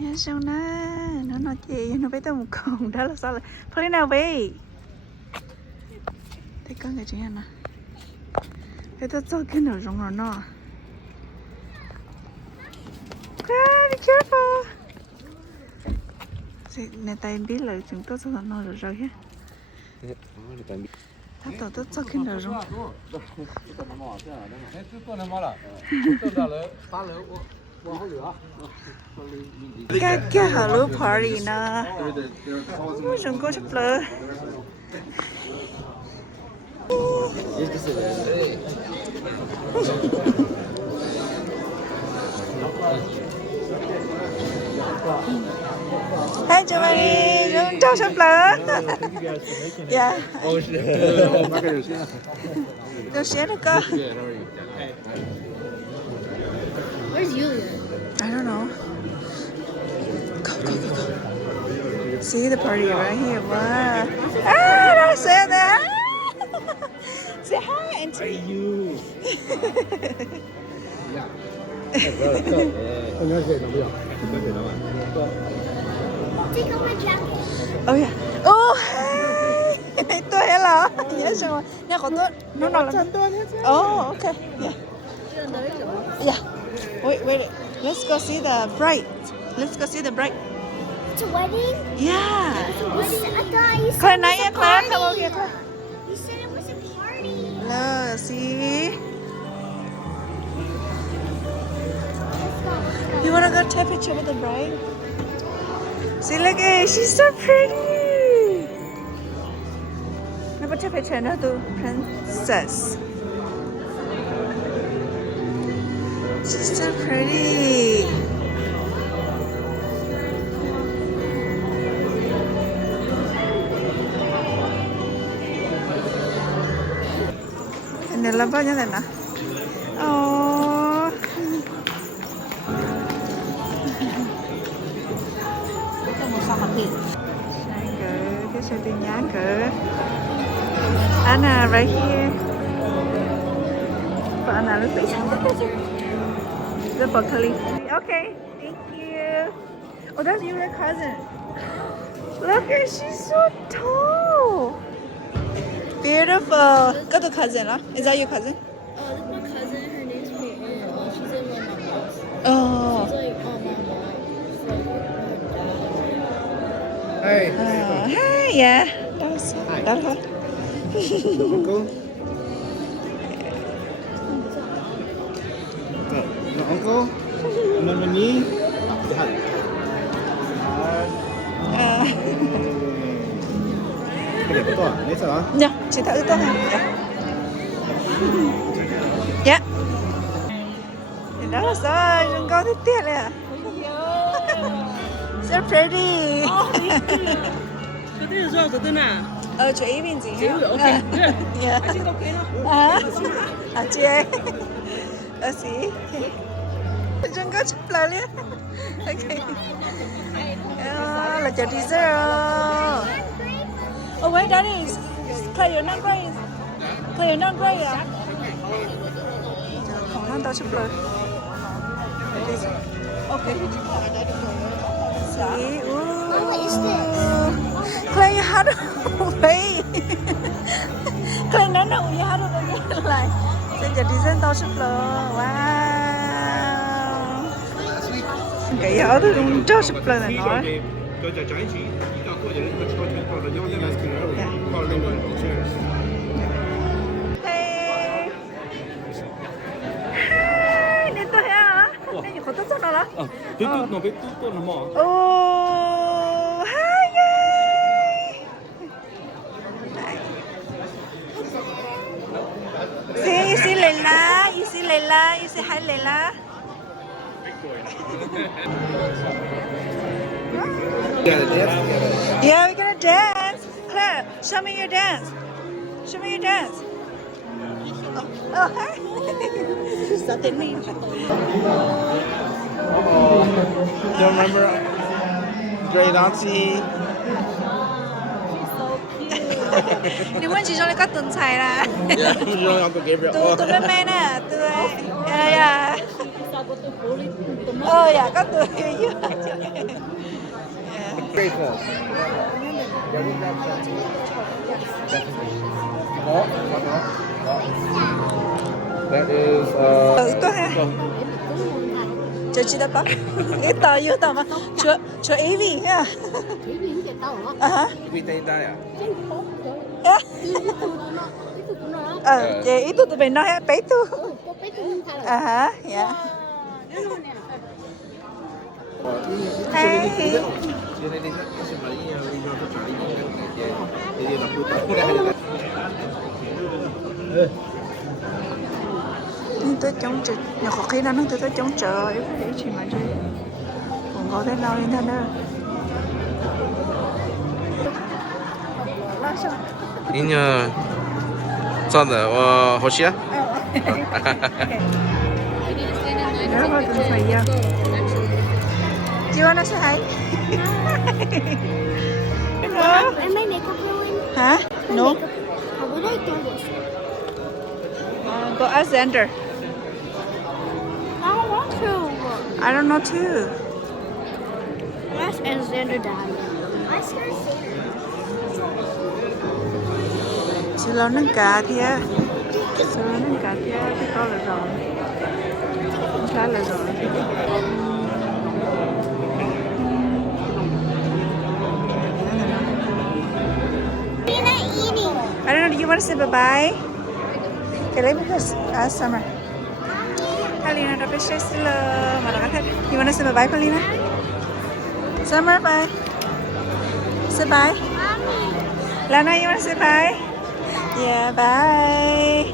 nhớ sao nó nói chị nó biết tao một con đó là sao lại plig nào vậy thấy con cái chuyện này thấy tao cho cái nào rong rồi nó be careful này tay biết là chúng tôi cho nó rồi hết tao cho cái nào rong cái hello party nè chúng có chụp lơ Hai chú mày chúng cho chụp lơ dạ đâu xé được cơ Where's Yulia? I don't know. Go. See the party right here. Wow. Ah, don't say that. Say hi, Auntie. you. Take off my jacket. Oh yeah. Oh, hey. Tôi hello. Nhớ sao? Nè có tôi. Nó là. Oh, okay. Yeah. Yeah. Wait. Let's go see the bride. Let's go see the bride. It's a wedding? Yeah. It's a wedding? I thought you said Claire, it was Naya, a Claire, party. come over here, Claire. You said it was a party. No, see? You wanna go take a picture with the bride? See, look at she's so pretty. Let's take a picture now, the princess. She's so pretty. Này làm bao nhiêu tiền à? Cái xe tin nhắn cỡ Anna right here. For Anna, look at the broccoli. Okay, thank you. Oh, that's your cousin. Look at she's so tall. Beautiful. Got the cousin, huh? Is that your cousin? Oh, this is my cousin. Her name's Peyton. She's in with my house. Oh. She's like on my mom. Hey. Hey, yeah. That's her. Uncle. No, uncle. Menemani. Sehat. Cái đẹp to, lấy sao hả? Dạ, chị thử tôi hả? Dạ. Thì đó là sao? Đừng có thích tiết này à? So pretty.这对是多少吨啊？这一瓶子。这个 OK，Yeah. 这个 OK 了。chị. Xí. Đừng có chụp lại liền. Ok. Là chờ dessert rồi. Oh wait, that is Claire, you're not great. Claire, you're not great. Không ăn tao chụp lời. Okay. See, What is this? Claire, you had to wait. Claire, no, you had to wait lại. Bây giờ design tao chụp lời. Wow. Cái gì đó cũng cho chụp lời này nói. Oh, hi guys. See Leila. You see Leila. You say hi, Leila. Yeah, we're gonna dance. Claire, show me your dance. Show me your dance. Oh, hi. Something mean. Do you remember Great Auntie? Nếu muốn chỉ cho lấy các tuần xài là. Yeah, you Uncle Gabriel. Tụi mấy mấy nè, tụi. Yeah. Oh yeah, các tụi. great phone. Oh, that is Ito ha. Cho ba? Ito ma. Cho AV ha. everything there. Itu tu benar ya, apa itu? Ya. Hey. Tôi chống chợ, nhỏ có khi nào nó tôi chống chợ, ấy chỉ mà chơi, còn có thế nào lên đó. 你呢？站着，我好些。 Đó là từng phải giờ. Do you wanna say hi? Am I makeup ruined? Hả? No. How would I do this? Go ask Xander. I don't want to. I don't know too. Ask Alexander died. I scared Xander. Chị lo nâng cá thì á. Chị lo nâng cá thì á, thì có là rồi. Khá là rồi. I don't know, do you want to say bye-bye? Okay, let me just ask Summer. Palina, don't be shy still. You want to say bye-bye, Palina? Summer, bye. Say bye. Lana, you want to say bye? Yeah, bye.